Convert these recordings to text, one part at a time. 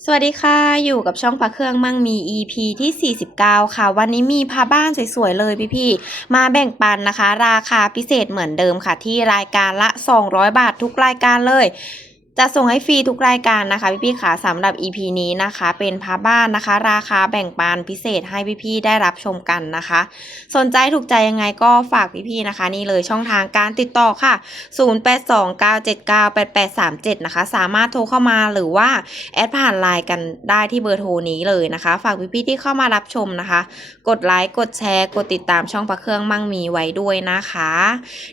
สวัสดีค่ะ อยู่กับช่องพระเครื่องมั่งมี EP ที่ 49 ค่ะ วันนี้มีพาบ้านสวยๆเลยพี่ๆ มาแบ่งปันนะคะ ราคาพิเศษเหมือนเดิมค่ะ ที่รายการละ 200 บาททุกรายการเลย จะส่งให้ฟรีทุกรายการนะคะพี่ๆค่ะสำหรับ EP นี้นะคะ เป็นพาบ้านนะคะ ราคาแบ่งปันพิเศษให้พี่ๆได้รับชมกันนะคะ สนใจถูกใจยังไงก็ฝากพี่ๆนะคะ นี่เลยช่องทางการติดต่อค่ะ 0829798837 นะคะ สามารถโทรเข้ามาหรือว่าแอดผ่านไลน์กันได้ที่เบอร์โทรนี้เลยนะคะ ฝากพี่ๆที่เข้ามารับชมนะคะ กดไลค์กดแชร์ กดติดตามช่องประเครื่องมั่งมีไว้ด้วยนะคะ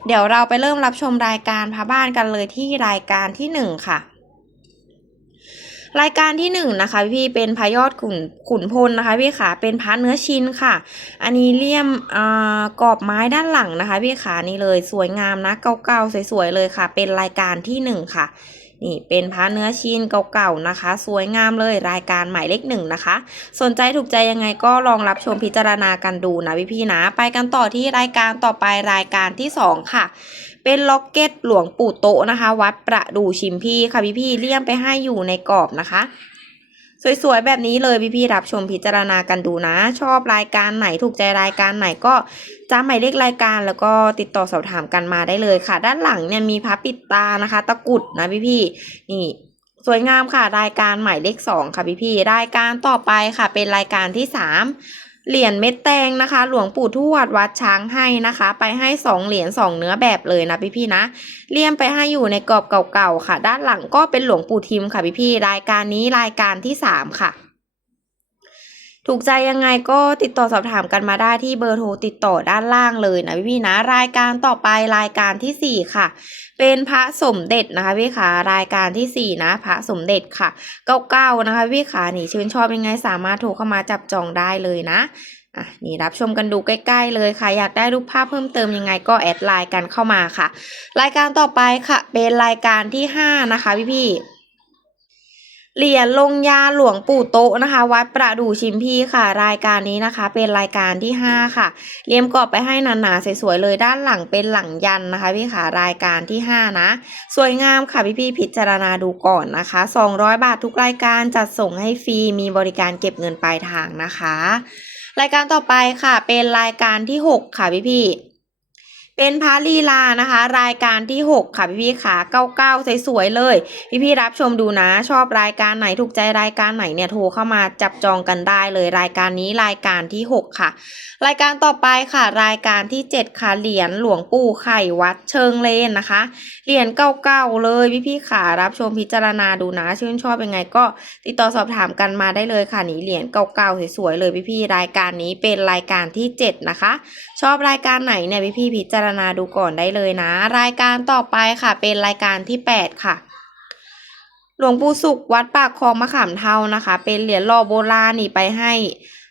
เดี๋ยวเราไปเริ่มรับชมรายการพาบ้านกันเลยที่รายการที่หนึ่งค่ะ รายการที่หนึ่งนะคะพี่เป็นพายอดขุนขุนพลนะคะพี่ขาเป็นพาเนื้อชิ้นค่ะ อันนี้เลี่ยมกรอบไม้ด้านหลังนะคะพี่ขานี่เลยสวยงามนะเก่าๆสวยๆเลยค่ะ เป็นรายการที่หนึ่งค่ะนี่เป็นพาเนื้อชิ้นเก่าๆนะคะ สวยงามเลยรายการหมายเลขหนึ่งนะคะ สนใจถูกใจยังไงก็ลองรับชมพิจารณากันดูนะพี่ๆนะ ไปกันต่อที่รายการต่อไปรายการที่สองค่ะเป็นล็อกเก็ตหลวงปู่โตนะคะ วัดประดูชิมพี่ค่ะพี่ๆเลี่ยมไปให้อยู่ในกรอบนะคะ สวยๆแบบนี้เลยพี่ๆรับชมพิจารณากันดูนะ ชอบรายการไหนถูกใจรายการไหนก็จำหมายเลขรายการแล้วก็ติดต่อสอบถามกันมาได้เลยค่ะ ด้านหลังเนี่ยมีพระปิดตานะคะ ตะกุดนะพี่ๆนี่สวยงามค่ะรายการหมายเลขสองค่ะพี่ๆรายการต่อไปค่ะ เป็นรายการที่สาม เหรียญเม็ดแตงนะคะ หลวงปู่ทวดวัดช้างให้นะคะ ไปให้สองเหรียญสองเนื้อแบบเลยนะพี่ๆนะเลี่ยมไปให้อยู่ในกรอบเก่าๆค่ะ ด้านหลังก็เป็นหลวงปู่ทิมค่ะพี่ๆรายการนี้รายการที่สามค่ะ ถูกใจยังไงก็ติดต่อสอบถามกันมาได้ที่เบอร์โทรติดต่อด้านล่างเลยนะพี่ๆนะรายการต่อไปรายการที่สี่ค่ะ เป็นพระสมเด็จนะคะพี่ขารายการที่สี่นะ พระสมเด็จค่ะเก้าๆนะคะพี่ขานี่ชื่นชอบยังไงสามารถโทรเข้ามาจับจองได้เลยนะอะนี่รับชมกันดูใกล้ๆเลยค่ะ อยากได้รูปภาพเพิ่มเติมยังไงก็แอดไลน์กันเข้ามาค่ะ รายการต่อไปค่ะ เป็นรายการที่ห้านะคะพี่ๆ เหรียญลงยาหลวงปู่โตะนะคะ วัดประดู่ชิมพีค่ะ รายการนี้นะคะ เป็นรายการที่ 5 ค่ะเลียมกรอบไปให้หนาๆสวยๆเลยด้านหลังเป็นหลังยันนะคะ พี่ขารายการที่ 5 นะ สวยงามค่ะพี่ๆพิจารณาดูก่อนนะคะ 200 บาททุกรายการจัดส่งให้ฟรีมีบริการเก็บเงินปลายทางนะคะ รายการต่อไปค่ะ เป็นรายการที่ 6 ค่ะพี่ๆ เป็นพาลีลานะคะ รายการที่ 6 ค่ะพี่ๆขาเก้าๆสวยๆเลย พี่ๆรับชมดูนะ ชอบรายการไหนถูกใจรายการไหนเนี่ยโทรเข้ามาจับจองกันได้เลย รายการนี้รายการที่ 6 ค่ะ รายการต่อไปค่ะ รายการที่ 7 ค่ะเหรียญหลวงปู่ไข่วัดเชิงเลนนะคะเหรียญเก่าๆเลยพี่ๆขารับชมพิจารณาดูนะ ชื่นชอบยังไงก็ติดต่อสอบถามกันมาได้เลยค่ะนี่เหรียญเก่าๆสวยๆเลยพี่ๆรายการนี้เป็นรายการที่ 7 นะคะ ชอบรายการไหนเนี่ยพี่ๆพิจารณาดูก่อนได้เลยนะ รายการต่อไปค่ะ เป็นรายการที่ 8 ค่ะ หลวงปู่สุขวัดปากคลองมะขามเทานะคะ เป็นเหรียญหล่อโบราณนี่ไปให้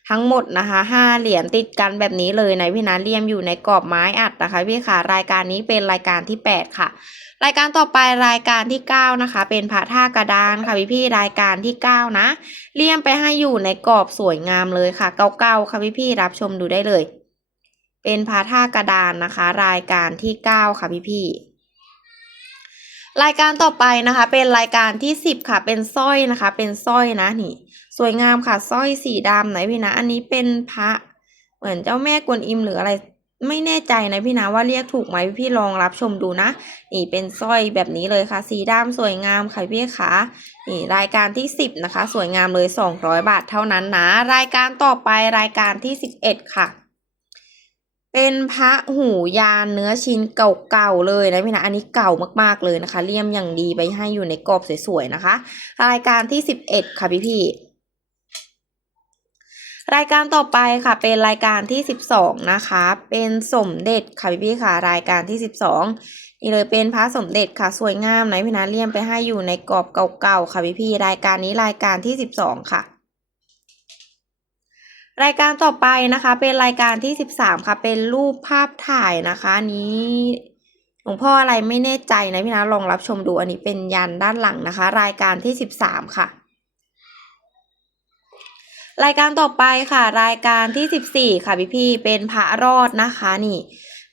ทั้งหมดนะคะห้าเหรียญติดกันแบบนี้เลยนะพี่นะเลี่ยมอยู่ในกรอบไม้อัดนะคะพี่ค่ะรายการนี้เป็นรายการที่ 8 ค่ะ รายการต่อไปรายการที่ 9 นะคะ เป็นพระท่ากระดานค่ะพี่พี่รายการที่ 9 นะ เลี่ยมไปให้อยู่ในกรอบสวยงามเลยค่ะเก่าๆค่ะพี่พี่รับชมดูได้เลย เป็นพระท่ากระดานนะคะ รายการที่ 9 ค่ะพี่พี่รายการต่อไปนะคะ เป็นรายการที่ 10 ค่ะ เป็นสร้อยนะคะ เป็นสร้อยนะนี่ สวยงามค่ะสร้อยสีดำไหนพี่นะอันนี้เป็นพระเหมือนเจ้าแม่กวนอิมหรืออะไรไม่แน่ใจนะพี่นะว่าเรียกถูกไหมพี่ลองรับชมดูนะ นี่เป็นสร้อยแบบนี้เลยค่ะ สีดำสวยงามค่ะพี่ขานี่รายการที่ 10 นะคะ สวยงามเลย 200 บาทเท่านั้นนะ รายการต่อไปรายการที่ 11 ค่ะ เป็นพระหูยานเนื้อชิ้นเก่าๆเลยนะพี่นะอันนี้เก่ามากๆเลยนะคะเลี่ยมอย่างดีไปให้อยู่ในกรอบสวยๆนะคะ รายการที่11ค่ะพี่พี่รายการต่อไปค่ะเป็นรายการที่ 12 นะคะ เป็นสมเด็จค่ะพี่พี่ค่ะรายการที่ 12นี่เลยเป็นพระสมเด็จค่ะสวยงามนะพี่นะเลี่ยมไปให้อยู่ในกรอบเก่าๆค่ะพี่พี่รายการนี้รายการที่ 12 ค่ะ รายการต่อไปนะคะ เป็นรายการที่ 13 ค่ะ เป็นรูปภาพถ่ายนะคะนี้หลวงพ่ออะไรไม่แน่ใจนะพี่นะลองรับชมดูอันนี้เป็นยันด้านหลังนะคะ รายการที่ 13 ค่ะ รายการต่อไปค่ะ รายการที่ 14 ค่ะพี่พี่เป็นพระรอดนะคะนี่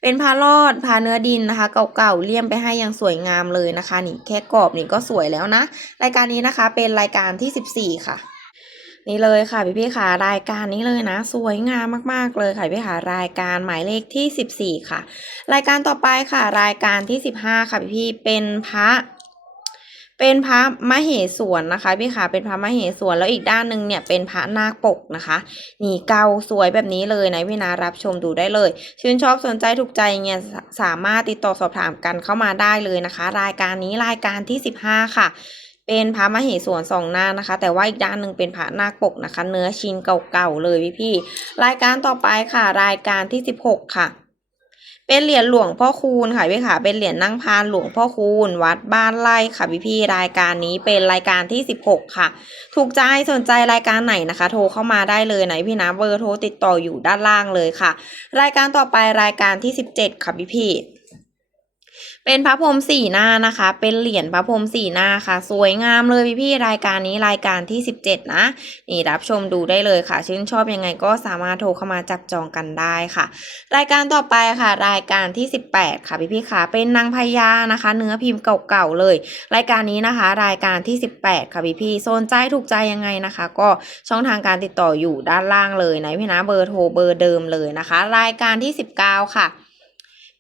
เป็นพาลอดพาเนื้อดินนะคะเก่าๆเลี่ยมไปให้อยังสวยงามเลยนะคะ นี่แค่กรอบนี่ก็สวยแล้วนะ รายการนี้นะคะเป็นรายการที่ 14 ค่ะ นี่เลยค่ะพี่พี่ค่ะรายการนี้เลยนะ สวยงามมากๆเลยค่ะพี่ค่ะรายการหมายเลขที่ 14 ค่ะ รายการต่อไปค่ะ รายการที่ 15 ค่ะพี่พี่เป็นพระเป็นพระมเหสวนนะคะพี่ค่ะเป็นพระมเหสวนแล้วอีกด้านหนึ่งเนี่ยเป็นพระนาคปกนะคะนี่เกาสวยแบบนี้เลยนะพี่นารับชมดูได้เลย ชื่นชอบสนใจถูกใจเนี่ยสสามารถติดต่อสอบถามกันเข้ามาได้เลยนะคะ รายการนี้รายการที่ 15 ค่ะ เป็นพระมเหสวนสองหน้านะคะ แต่ว่าอีกด้านหนึ่งเป็นพระนาคปกนะคะ เนื้อชิ้นเก่าๆเลยพี่พี่รายการต่อไปค่ะ รายการที่16ค่ะ เป็นเหรียญหลวงพ่อคูณค่ะพี่ค่ะ เป็นเหรียญนั่งพานหลวงพ่อคูณ วัดบ้านไร่ค่ะพี่พี่รายการนี้เป็นรายการที่16ค่ะ ถูกใจสนใจรายการไหนนะคะ โทรเข้ามาได้เลยไหนพี่นะเบอร์โทรติดต่ออยู่ด้านล่างเลยค่ะ รายการต่อไปรายการที่17ค่ะพี่พี่ เป็นพระพรหมสี่หน้านะคะ เป็นเหรียญพระพรหมสี่หน้าค่ะ สวยงามเลยพี่พี่รายการนี้รายการที่ 17 นะ นี่รับชมดูได้เลยค่ะ ชื่นชอบยังไงก็สามารถโทรเข้ามาจับจองกันได้ค่ะ รายการต่อไปค่ะ รายการที่ 18 ค่ะพี่พี่ค่ะ เป็นนางพญานะคะ เนื้อพิมพ์เก่าๆเลย รายการนี้นะคะ รายการที่ 18 ค่ะพี่พี่โซนใจถูกใจยังไงนะคะ ก็ช่องทางการติดต่ออยู่ด้านล่างเลยนะพี่นะเบอร์โทรเบอร์เดิมเลยนะคะ รายการที่ 19 ค่ะ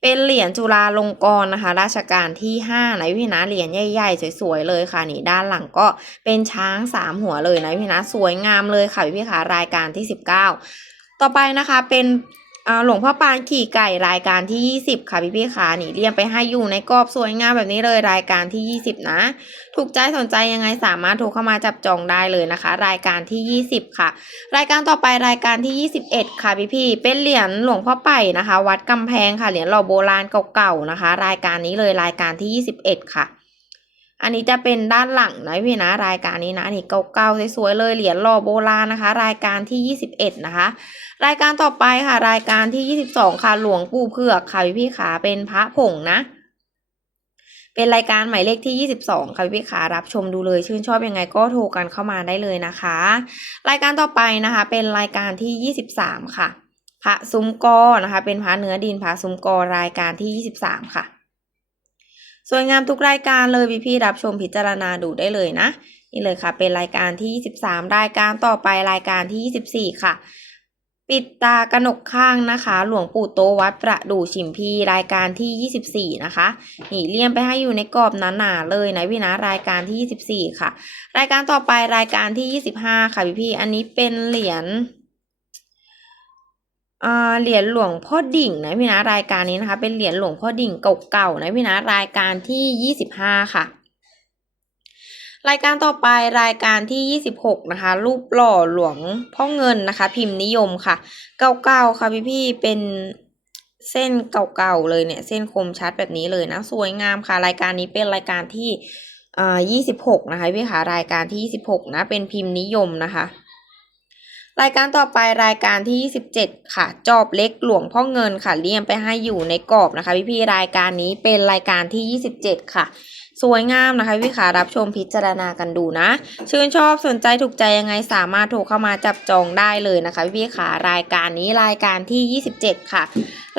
เป็นเหรียญจุฬาลงกรณ์นะคะ ราชการที่5นะพี่นะเหรียญใหญ่ๆ สวยๆเลยค่ะนี่ด้านหลังก็เป็นช้างสามหัวเลยนะพี่นะสวยงามเลยค่ะพี่คะรายการที่ 19 ต่อไปนะคะเป็น อาหลวงพ่อปานขี่ไก่รายการที่ 20 ค่ะพี่พี่ๆค่ะนี่เรียงไปให้อยู่ในกรอบสวยงามแบบนี้เลยรายการที่ 20 นะ ถูกใจสนใจยังไงสามารถโทรเข้ามาจับจองได้เลยนะคะ รายการที่ 20 ค่ะ รายการต่อไปรายการที่ 21 ค่ะพี่พี่เป็นเหรียญหลวงพ่อไป่นะคะ วัดกำแพงค่ะเหรียญหล่อโบราณเก่าๆนะคะ รายการนี้เลยรายการที่ 21 ค่ะ อันนี้จะเป็นด้านหลังนะพี่นะรายการนี้นะอันนี่เก่าๆสวยๆเลยเหรียญหล่อโบราณนะคะ รายการที่ 21 นะคะ รายการต่อไปค่ะ รายการที่ 22 ค่ะหลวงปู่เผือกค่ะพี่พี่ขาเป็นพระผงนะ เป็นรายการหมายเลขที่ 22 ค่ะพี่พี่ขารับชมดูเลยชื่นชอบยังไงก็โทรกันเข้ามาได้เลยนะคะ รายการต่อไปนะคะ เป็นรายการที่ 23 ค่ะพระซุ้มกอนะคะ เป็นพระเนื้อดินพระซุ้มกอรายการที่ 23 ค่ะ สวยงามทุกรายการเลยพี่พี่ๆรับชมพิจารณาดูได้เลยนะ นี่เลยค่ะ เป็นรายการที่ 23 รายการต่อไปรายการที่ 24 ค่ะ ปิดตากระหนกข้างนะคะ หลวงปู่โตวัดประดู่ฉิมพีรายการที่ 24 นะคะนี่เลี่ยมไปให้อยู่ในกรอบหนาๆเลยนะพี่นะรายการที่ 24 ค่ะ รายการต่อไปรายการที่ 25 ค่ะพี่พี่อันนี้เป็นเหรียญ เหรียญหลวงพ่อดิ่งนะพี่นะรายการนี้นะคะ เป็นเหรียญหลวงพ่อดิ่งเก่าๆนะพี่นะรายการที่ 25 ค่ะ รายการต่อไปรายการที่ 26 นะคะ รูปหล่อหลวงพ่อเงินนะคะ พิมพ์นิยมค่ะเก่าๆค่ะพี่ๆเป็นเส้นเก่าๆเลยเนี่ยเส้นคมชัดแบบนี้เลยนะสวยงามค่ะ รายการนี้เป็นรายการที่อ่า26 นะคะพี่ค่ะรายการที่ 26 นะเป็นพิมพ์นิยมนะคะ รายการต่อไปรายการที่ 27 ค่ะ จอบเล็กหลวงพ่อเงินค่ะเลี่ยมไปให้อยู่ในกรอบนะคะ พี่ๆรายการนี้เป็นรายการที่ 27 ค่ะ สวยงามนะคะพี่ขารับชมพิจารณากันดูนะ ชื่นชอบสนใจถูกใจยังไงสามารถโทรเข้ามาจับจองได้เลยนะคะพี่ขารายการนี้รายการที่ 27 ค่ะ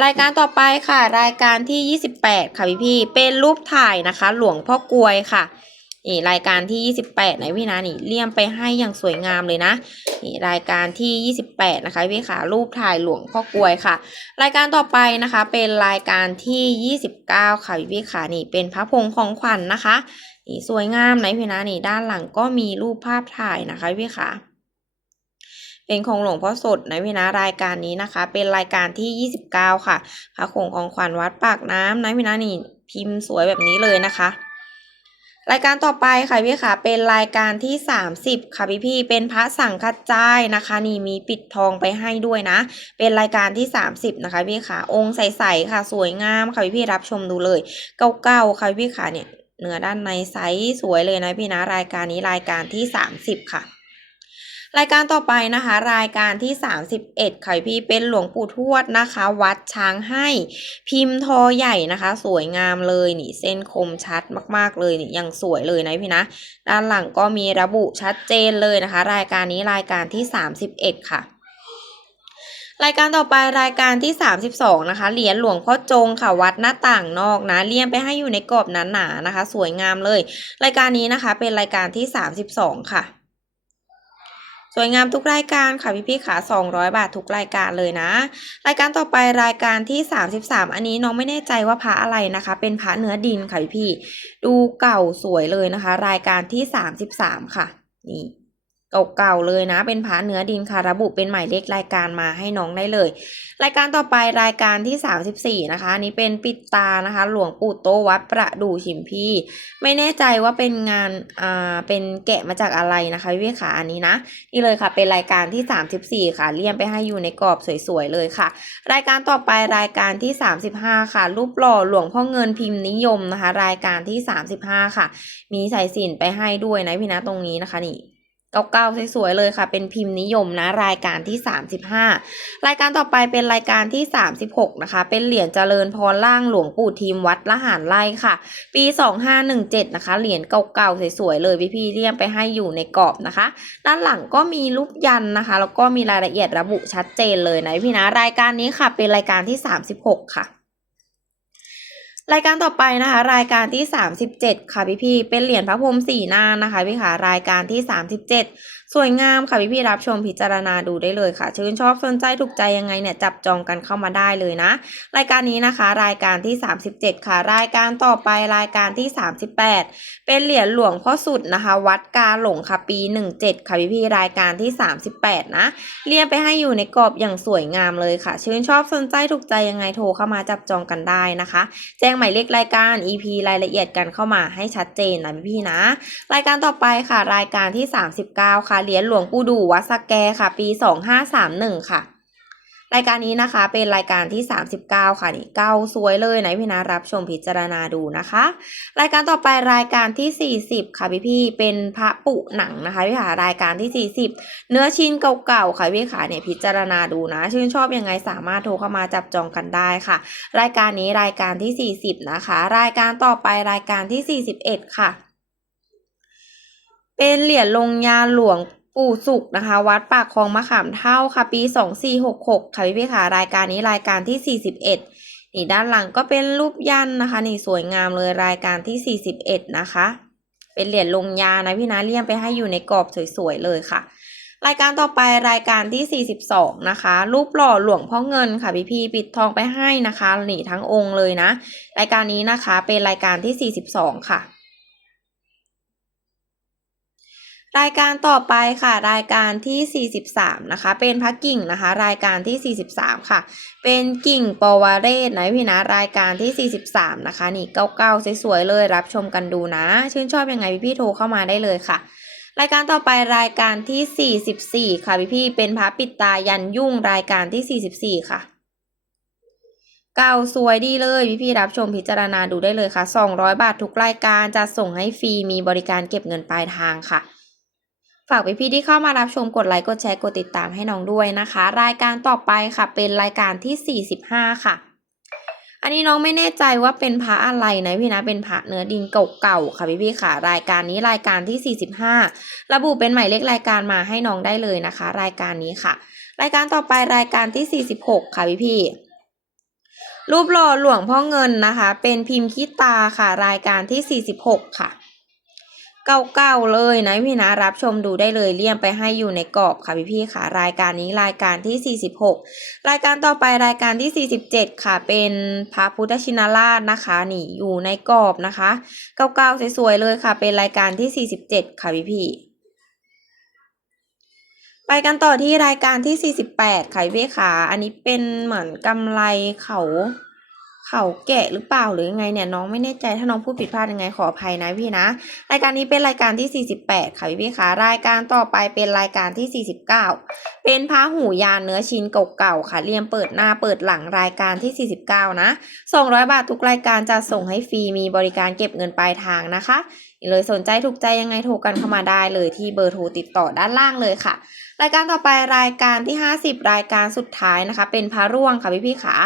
รายการต่อไปค่ะ รายการที่ 28 ค่ะพี่พี่เป็นรูปถ่ายนะคะ หลวงพ่อกลวยค่ะ นี่รายการที่ 28นะพี่นะนี่เลี่ยมไปให้อย่างสวยงามเลยนะนี่รายการที่ 28 นะคะพี่ขารูปถ่ายหลวงพ่อกลวยค่ะ รายการต่อไปนะคะ เป็นรายการที่ 29 ค่ะพี่พี่ขานี่เป็นพระพงของขวัญนนะคะนี่สวยงามนะพี่นะนี่ด้านหลังก็มีรูปภาพถ่ายนะคะพี่ขาเป็นของหลวงพ่อสดนะพี่นะรายการนี้นะคะ เป็นรายการที่ 29 ค่ะพระคงของขวัญวัดปากน้ำนะพี่นะนี่พิมพ์สวยแบบนี้เลยนะคะ รายการต่อไปค่ะพี่ค่ะเป็นรายการที่ 30 ค่ะพี่พี่เป็นพระสังฆจายนะคะ นี่มีปิดทองไปให้ด้วยนะ เป็นรายการที่ 30 นะคะพี่ค่ะ องค์ใสๆค่ะ สวยงามค่ะพี่พี่รับชมดูเลยเก่าๆค่ะพี่ค่ะเนี่ยเนื้อด้านในใสสวยเลยนะพี่นะรายการนี้รายการที่ 30 ค่ะ รายการต่อไปนะคะ รายการที่ 31ค่ะพี่เป็นหลวงปู่ทวดนะคะ วัดช้างให้พิมพ์ทอใหญ่นะคะ สวยงามเลยนี่เส้นคมชัดมากๆเลยนี่ยังสวยเลยนะพี่นะ ด้านหลังก็มีระบุชัดเจนเลยนะคะ รายการนี้รายการที่ 31 ค่ะรายการต่อไปรายการที่ 32 นะคะ เหรียญหลวงพ่อจงค่ะวัดหน้าต่างนอกนะเลี่ยมไปให้อยู่ในกรอบหนาๆนะคะ สวยงามเลย รายการนี้นะคะเป็นรายการที่ 32 ค่ะ สวยงามทุกรายการค่ะพี่พี่ขา 200 บาททุกรายการเลยนะ รายการต่อไปรายการที่ 33 อันนี้น้องไม่แน่ใจว่าพระอะไรนะคะ เป็นพระเนื้อดินค่ะพี่พี่ดูเก่าสวยเลยนะคะ รายการที่ 33 ค่ะ นี่ เก่าๆเลยนะ เป็นพระเนื้อดินค่ะระบุเป็นหมายเลขรายการมาให้น้องได้เลย รายการต่อไปรายการที่ 34 นะคะนี้เป็นปิดตานะคะ หลวงปู่โตวัดประดู่ชิมพีไม่แน่ใจว่าเป็นงานอ่าเป็นแกะมาจากอะไรนะคะพี่ขาอันนี้นะนี่เลยค่ะ เป็นรายการที่ 34 ค่ะเลี่ยมไปให้อยู่ในกรอบสวยๆเลยค่ะ รายการต่อไปรายการที่ 35 ค่ะ รูปหล่อหลวงพ่อเงินพิมพ์นิยมนะคะ รายการที่ 35 ค่ะ มีสายสิญจนไปให้ด้วยนะพี่นะตรงนี้นะคะนี่ เก่าๆสวยๆเลยค่ะ เป็นพิมพ์นิยมนะรายการที่ 35 รายการต่อไปเป็นรายการที่ 36 นะคะ เป็นเหรียญเจริญพรล่างหลวงปู่ทีมวัดละหารไร่ค่ะ ปี 2517 นะคะ เหรียญเก่าๆสวยๆเลยพี่พี่ๆเลี่ยมไปให้อยู่ในกรอบนะคะ ด้านหลังก็มีรูปยันนะคะ แล้วก็มีรายละเอียดระบุชัดเจนเลยนะพี่นะรายการนี้ค่ะ เป็นรายการที่ 36 ค่ะ รายการต่อไปนะคะ รายการที่ 37 ค่ะพี่พี่เป็นเหรียญพระพรหมสี่หน้านะคะพี่ขารายการที่ 37 สวยงามค่ะพี่พี่รับชมพิจารณาดูได้เลยค่ะ ชื่นชอบสนใจถูกใจยังไงเนี่ยจับจองกันเข้ามาได้เลยนะ รายการนี้นะคะ รายการที่ 37 ค่ะ รายการต่อไปรายการที่ 38 เป็นเหรียญหลวงพ่อสุดนะคะ วัดกาหลงค่ะปี 17 ค่ะพี่พี่รายการที่ 38 นะเรียงไปให้อยู่ในกรอบอย่างสวยงามเลยค่ะ ชื่นชอบสนใจถูกใจยังไงโทรเข้ามาจับจองกันได้นะคะ แจ้งหมายเลขรายการ EP รายละเอียดกันเข้ามาให้ชัดเจนนะพี่ๆนะ รายการต่อไปค่ะ รายการที่ 39 ค่ะเหรียญหลวงปู่ดูวัดสแกค่ะ ปี 2531 ค่ะ รายการนี้นะคะเป็นรายการที่ 39 ค่ะนี่เก้าสวยเลยนะพี่นะรับชมพิจารณาดูนะคะ รายการต่อไปรายการที่ 40 ค่ะพี่พี่เป็นพระปุหนังนะคะพี่ขารายการที่ 40 เนื้อชิ้นเก่าๆค่ะพี่ขาเนี่ยพิจารณาดูนะ ชื่นชอบยังไงสามารถโทรเข้ามาจับจองกันได้ค่ะ รายการนี้รายการที่ 40 นะคะ รายการต่อไปรายการที่ 41 ค่ะเป็นเหรียญลงยาหลวง ปู่สุขนะคะ วัดปากคลองมะขามเท่าค่ะ ปี 2466 ค่ะพี่พี่ค่ะรายการนี้รายการที่ 41 นี่ด้านหลังก็เป็นรูปยันนะคะ นี่สวยงามเลยรายการที่ 41 นะคะ เป็นเหรียญลงยานะพี่นะเลี่ยมไปให้อยู่ในกรอบสวยๆเลยค่ะ รายการต่อไปรายการที่ 42 นะคะ รูปหล่อหลวงพ่อเงินค่ะพี่พี่ปิดทองไปให้นะคะนี่ทั้งองค์เลยนะ รายการนี้นะคะเป็นรายการที่ 42 ค่ะ รายการต่อไปค่ะ รายการที่ 43 นะคะ เป็นพระกิ่งนะคะ รายการที่ 43 ค่ะ เป็นกิ่งปวเรศนะพี่นะรายการที่ 43 นะคะ นี่เก้าๆสวยๆเลยรับชมกันดูนะ ชื่นชอบยังไงพี่ๆโทรเข้ามาได้เลยค่ะ รายการต่อไปรายการที่ 44 ค่ะพี่ๆเป็นพระปิดตายันยุ่งรายการที่ 44 ค่ะเก่าสวยดีเลย พี่ๆรับชมพิจารณาดูได้เลยค่ะ 200 บาททุกรายการจะส่งให้ฟรีมีบริการเก็บเงินปลายทางค่ะ ฝากพี่ๆที่เข้ามารับชมกดไลค์กดแชร์กดติดตามให้น้องด้วยนะคะ รายการต่อไปค่ะ เป็นรายการที่ 45 ค่ะ อันนี้น้องไม่แน่ใจว่าเป็นพระอะไรนะพี่นะเป็นพระเนื้อดินเก่าๆค่ะพี่ๆค่ะ รายการนี้รายการที่ 45 ระบุเป็นหมายเลขรายการมาให้น้องได้เลยนะคะ รายการนี้ค่ะ รายการต่อไปรายการที่ 46 ค่ะพี่ๆรูปหล่อหลวงพ่อเงินนะคะ เป็นพิมพ์ขี้ตาค่ะ รายการที่ 46 ค่ะ เก่าๆเลยนะพี่นะรับชมดูได้เลยเลี่ยมไปให้อยู่ในกรอบค่ะพี่ๆค่ะรายการนี้รายการที่ 46 รายการต่อไปรายการที่ 47 ค่ะเป็นพระพุทธชินราชนะคะนี่อยู่ในกรอบนะคะเก่าๆสวยๆเลยค่ะ เป็นรายการที่ 47 ค่ะพี่ๆไปกันต่อที่รายการที่ 48 ค่ะพี่ๆค่ะอันนี้เป็นเหมือนกำไรเขา เขาแกะหรือเปล่าหรือยังไงเนี่ยน้องไม่แน่ใจถ้าน้องพูดผิดพลาดยังไงขออภัยนะพี่นะ รายการนี้เป็นรายการที่ 48 ค่ะพี่พี่คะรายการต่อไปเป็นรายการที่ 49 เป็นพระหูยานเนื้อชิ้นเก่าๆค่ะเรียมเปิดหน้าเปิดหลังรายการที่ 49 นะ 200 บาททุกรายการจะส่งให้ฟรีมีบริการเก็บเงินปลายทางนะคะเลยสนใจถูกใจยังไงโทรกันเข้ามาได้เลยที่เบอร์โทรติดต่อด้านล่างเลยค่ะ รายการต่อไปรายการที่ 50 รายการสุดท้ายนะคะ เป็นพระร่วงค่ะพี่พี่ขา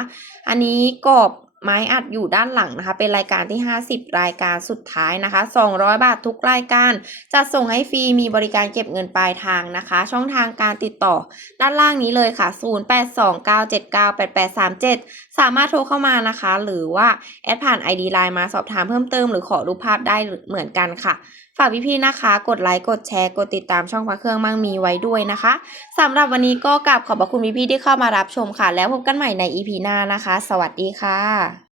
อันนี้กอบ ไม้อัดอยู่ด้านหลังนะคะ เป็นรายการที่ 50 รายการสุดท้ายนะคะ 200 บาททุกรายการจะส่งให้ฟรีมีบริการเก็บเงินปลายทางนะคะ ช่องทางการติดต่อ ด้านล่างนี้เลยค่ะ 0829798837 สามารถโทรเข้ามานะคะ หรือว่าแอดผ่าน ID Line มาสอบถามเพิ่มเติมหรือขอรูปภาพได้เหมือนกันค่ะ ฝากพี่ๆนะคะ กดไลค์กดแชร์ กดติดตามช่องพระเครื่องมั่งมีไว้ด้วยนะคะสำหรับวันนี้ก็กลับขอบพระคุณพี่ๆที่เข้ามารับชมค่ะ แล้วพบกันใหม่ใน EP หน้านะคะ สวัสดีค่ะ